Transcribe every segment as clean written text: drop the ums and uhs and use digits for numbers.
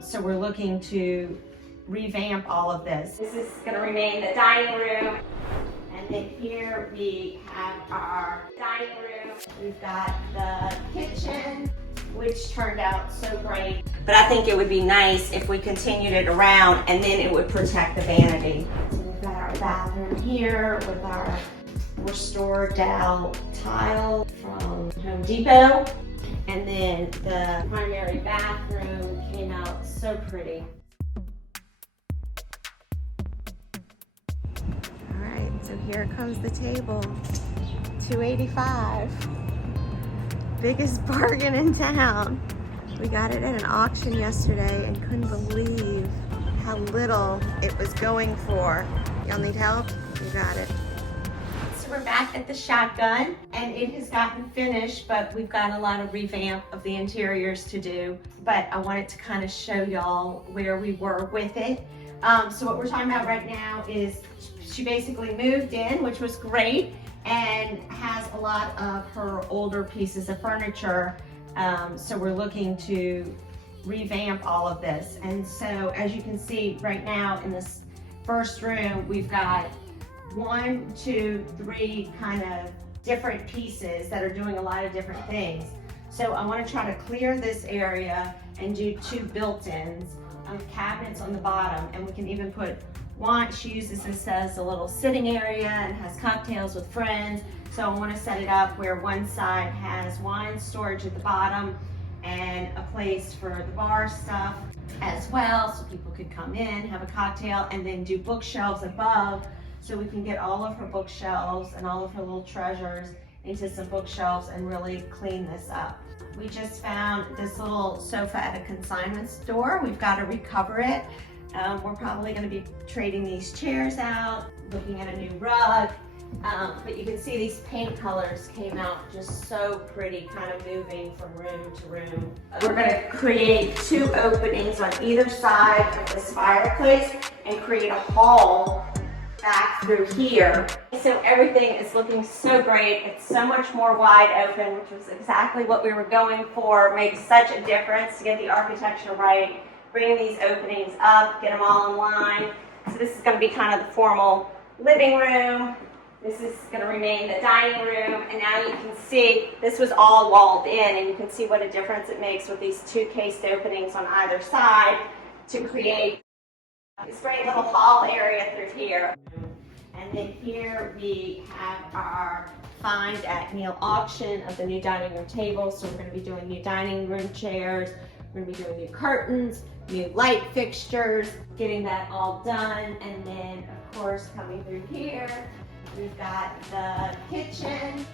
So we're looking to revamp all of this. This is going to remain the dining room. And then here we have our dining room. We've got the kitchen, which turned out so great. But I think it would be nice if we continued it around and then it would protect the vanity. So we've got our bathroom here with our restored dowel tile from Home Depot. And then the primary bathroom came out so pretty. All right, so here comes the table. $285. Biggest bargain in town. We got it at an auction yesterday and couldn't believe how little it was going for. Y'all need help? You got it. So we're back at the shotgun and it has gotten finished, but we've got a lot of revamp of the interiors to do. But I wanted to kind of show y'all where we were with it. So what we're talking about right now is she basically moved in, which was great, and has a lot of her older pieces of furniture. So we're looking to revamp all of this. And so as you can see right now in this first room, we've got 1, 2, 3 kind of different pieces that are doing a lot of different things. So I want to try to clear this area and do 2 built-ins cabinets on the bottom, and we can even put wine. She uses this as a little sitting area and has cocktails with friends. So I want to set it up where one side has wine storage at the bottom and a place for the bar stuff as well, so people could come in, have a cocktail, and then do bookshelves above, so we can get all of her bookshelves and all of her little treasures into some bookshelves and really clean this up. We just found this little sofa at a consignment store. We've got to recover it. We're probably going to be trading these chairs out, looking at a new rug. But you can see these paint colors came out just so pretty, kind of moving from room to room. We're going to create 2 openings on either side of this fireplace and create a hall back through here. So everything is looking so great. It's so much more wide open, which was exactly what we were going for. It makes such a difference to get the architecture right, bring these openings up, get them all in line. So this is going to be kind of the formal living room. This is going to remain the dining room, and now you can see this was all walled in, and you can see what a difference it makes with these 2 cased openings on either side to create this great little hall area through here. And then here we have our find at Neil auction of the new dining room table. So we're going to be doing new dining room chairs, we're going to be doing new curtains, new light fixtures, getting that all done. And then of course coming through here, we've got the kitchen,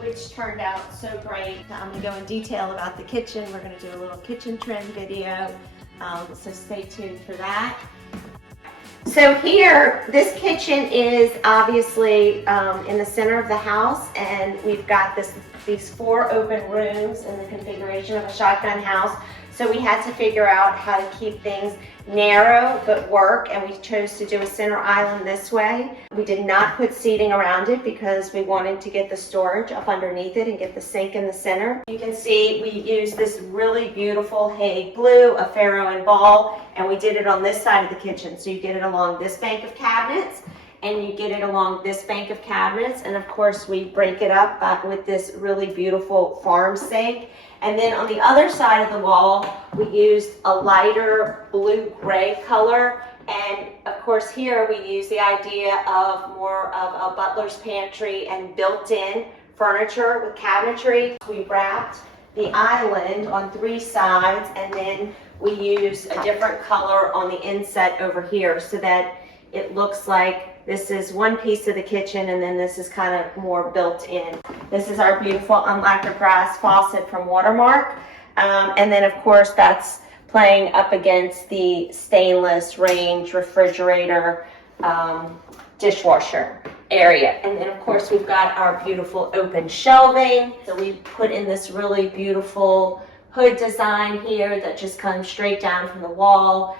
which turned out so great. I'm going to go in detail about the kitchen. We're going to do a little kitchen trim video, so stay tuned for that. So here, this kitchen is obviously in the center of the house, and we've got these 4 open rooms in the configuration of a shotgun house. So we had to figure out how to keep things narrow but work, and we chose to do a center island this way. We did not put seating around it because we wanted to get the storage up underneath it and get the sink in the center. You can see we used this really beautiful Hague blue, a Faro and ball, and we did it on this side of the kitchen. So you get it along this bank of cabinets, and you get it along this bank of cabinets, and of course we break it up with this really beautiful farm sink. And then on the other side of the wall, we used a lighter blue-gray color. And of course here we use the idea of more of a butler's pantry and built-in furniture with cabinetry. We wrapped the island on 3 sides, and then we used a different color on the inset over here so that it looks like this is one piece of the kitchen, and then this is kind of more built in. This is our beautiful unlacquered brass faucet from Watermark. And then of course that's playing up against the stainless range refrigerator dishwasher area. And then of course we've got our beautiful open shelving. So we put in this really beautiful hood design here that just comes straight down from the wall.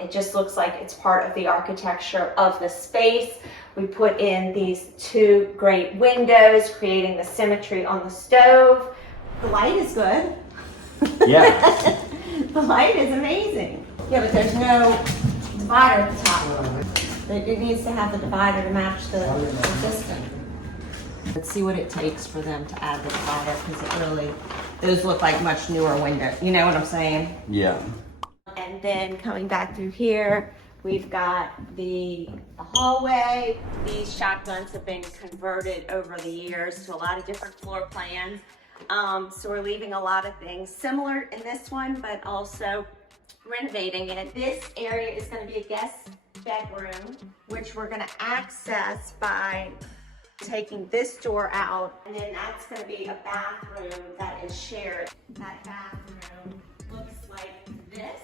It just looks like it's part of the architecture of the space. We put in these 2 great windows, creating the symmetry on the stove. The light is good. Yeah. The light is amazing. Yeah, but there's no divider at the top. It needs to have the divider to match the distance. Let's see what it takes for them to add the divider, because it really, those look like much newer windows. You know what I'm saying? Yeah. And then coming back through here, we've got the hallway. These shotguns have been converted over the years to a lot of different floor plans. So we're leaving a lot of things similar in this one, but also renovating it. This area is going to be a guest bedroom, which we're going to access by taking this door out, and then that's going to be a bathroom that is shared. That bathroom looks like this.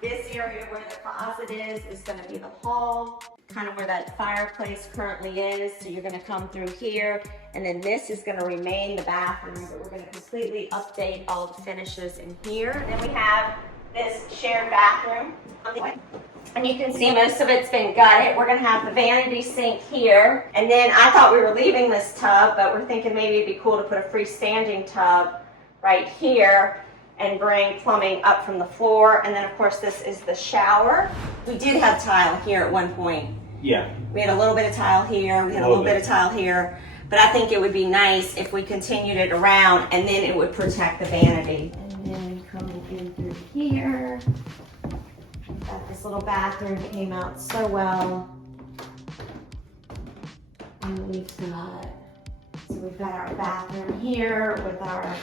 This area where the closet is going to be the hall, kind of where that fireplace currently is. So you're going to come through here, and then this is going to remain the bathroom, but we're going to completely update all the finishes in here. Then we have this shared bathroom. And you can see most of it's been gutted. We're gonna have the vanity sink here. And then I thought we were leaving this tub, but we're thinking maybe it'd be cool to put a freestanding tub right here and bring plumbing up from the floor. And then of course this is the shower. We did have tile here at one point. Yeah. We had a little bit of tile here, we had a little bit of tile here. But I think it would be nice if we continued it around, and then it would protect the vanity. And then coming in through here, got this little bathroom that came out so well. And we've got our bathroom here with our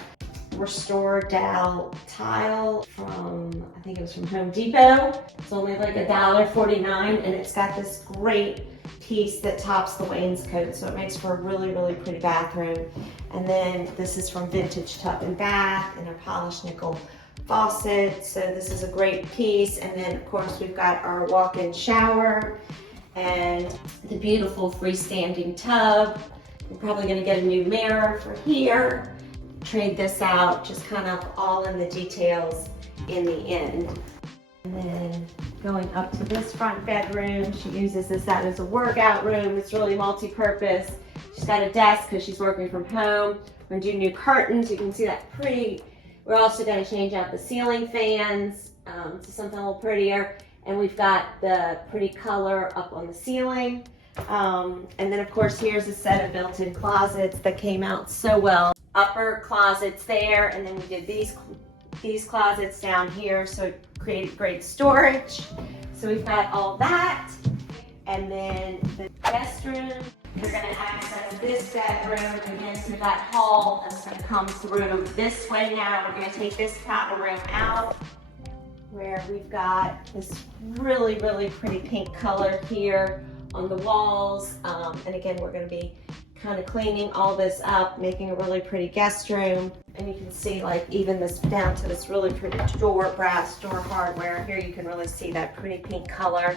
restored dowel tile from, I think it was from Home Depot. It's only like $1.49, and it's got this great piece that tops the wainscot, so it makes for a really, really pretty bathroom. And then this is from Vintage Tub and Bath, and a polished nickel faucet, so this is a great piece. And then of course we've got our walk-in shower and the beautiful freestanding tub. We're probably going to get a new mirror for here, trade this out, just kind of all in the details in the end. And then going up to this front bedroom, she uses this out as a workout room. It's really multi-purpose. She's got a desk because she's working from home. We're going to do new curtains. You can see that pretty. We're also going to change out the ceiling fans to something a little prettier. And we've got the pretty color up on the ceiling. And then of course here's a set of built-in closets that came out so well. Upper closets there, and then we did these closets down here, so it created great storage. So we've got all that. And then the guest room, we're going to access this bedroom again through that hall that's going to come through this way now. We're going to take this powder room out, where we've got this really, really pretty pink color here on the walls. And again, we're going to be kind of cleaning all this up, making a really pretty guest room. And you can see like even this down to this really pretty door, brass door hardware. Here you can really see that pretty pink color.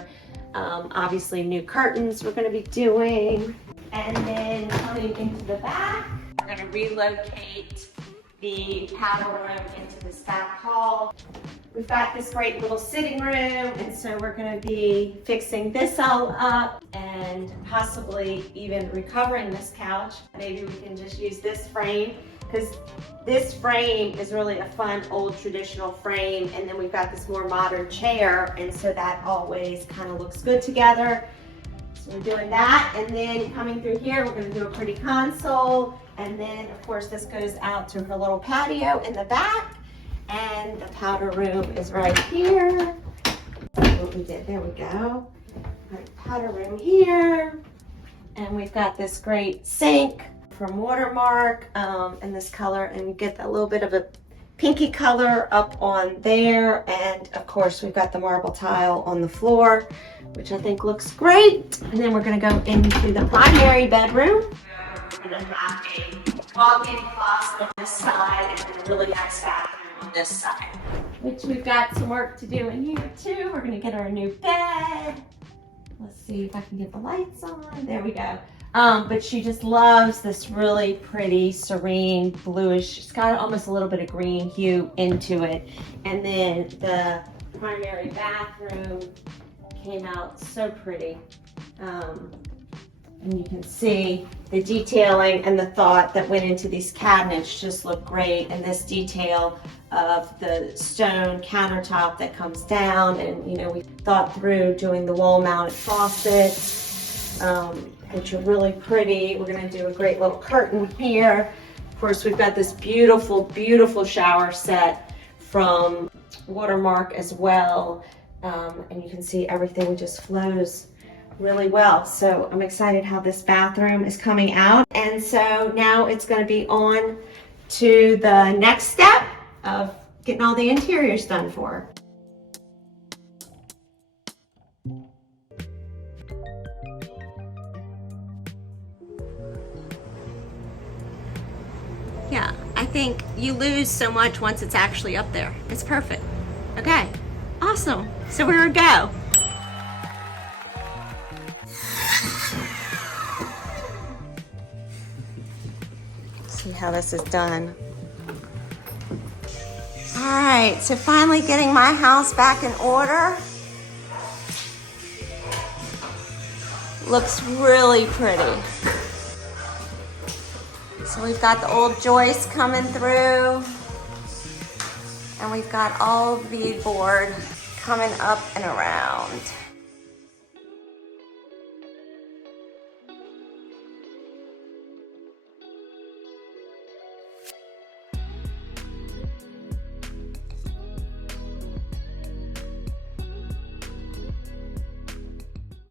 Obviously new curtains we're going to be doing. And then coming into the back, we're going to relocate the powder room into this back hall. We've got this great little sitting room, and so we're going to be fixing this all up and possibly even recovering this couch. Maybe we can just use this frame, because this frame is really a fun old traditional frame, and then we've got this more modern chair, and so that always kind of looks good together. So we're doing that, and then coming through here, we're going to do a pretty console, and then of course this goes out to her little patio in the back. And the powder room is right here. That's what we did. There we go. Right, powder room here. And we've got this great sink from Watermark in this color. And we get a little bit of a pinky color up on there. And of course, we've got the marble tile on the floor, which I think looks great. And then we're going to go into the primary bedroom. We're going to have a walk-in closet on this side and then a really nice bathroom on this side, which we've got some work to do in here too. We're going to get our new bed. Let's see if I can get the lights on. There we go. But she just loves this really pretty, serene, bluish. It's got almost a little bit of green hue into it. And then the primary bathroom came out so pretty. And you can see the detailing and the thought that went into these cabinets just look great. And this detail of the stone countertop that comes down, and you know, we thought through doing the wall mounted faucets, which are really pretty. We're gonna do a great little curtain here. Of course, we've got this beautiful, beautiful shower set from Watermark as well. And you can see everything just flows really well. So I'm excited how this bathroom is coming out. And so now it's going to be on to the next step of getting all the interiors done for her. Yeah, I think you lose so much once it's actually up there. It's perfect. Okay, awesome. So where we go? See how this is done. All right, so finally getting my house back in order. Looks really pretty. So we've got the old joist coming through, and we've got all the beadboard coming up and around.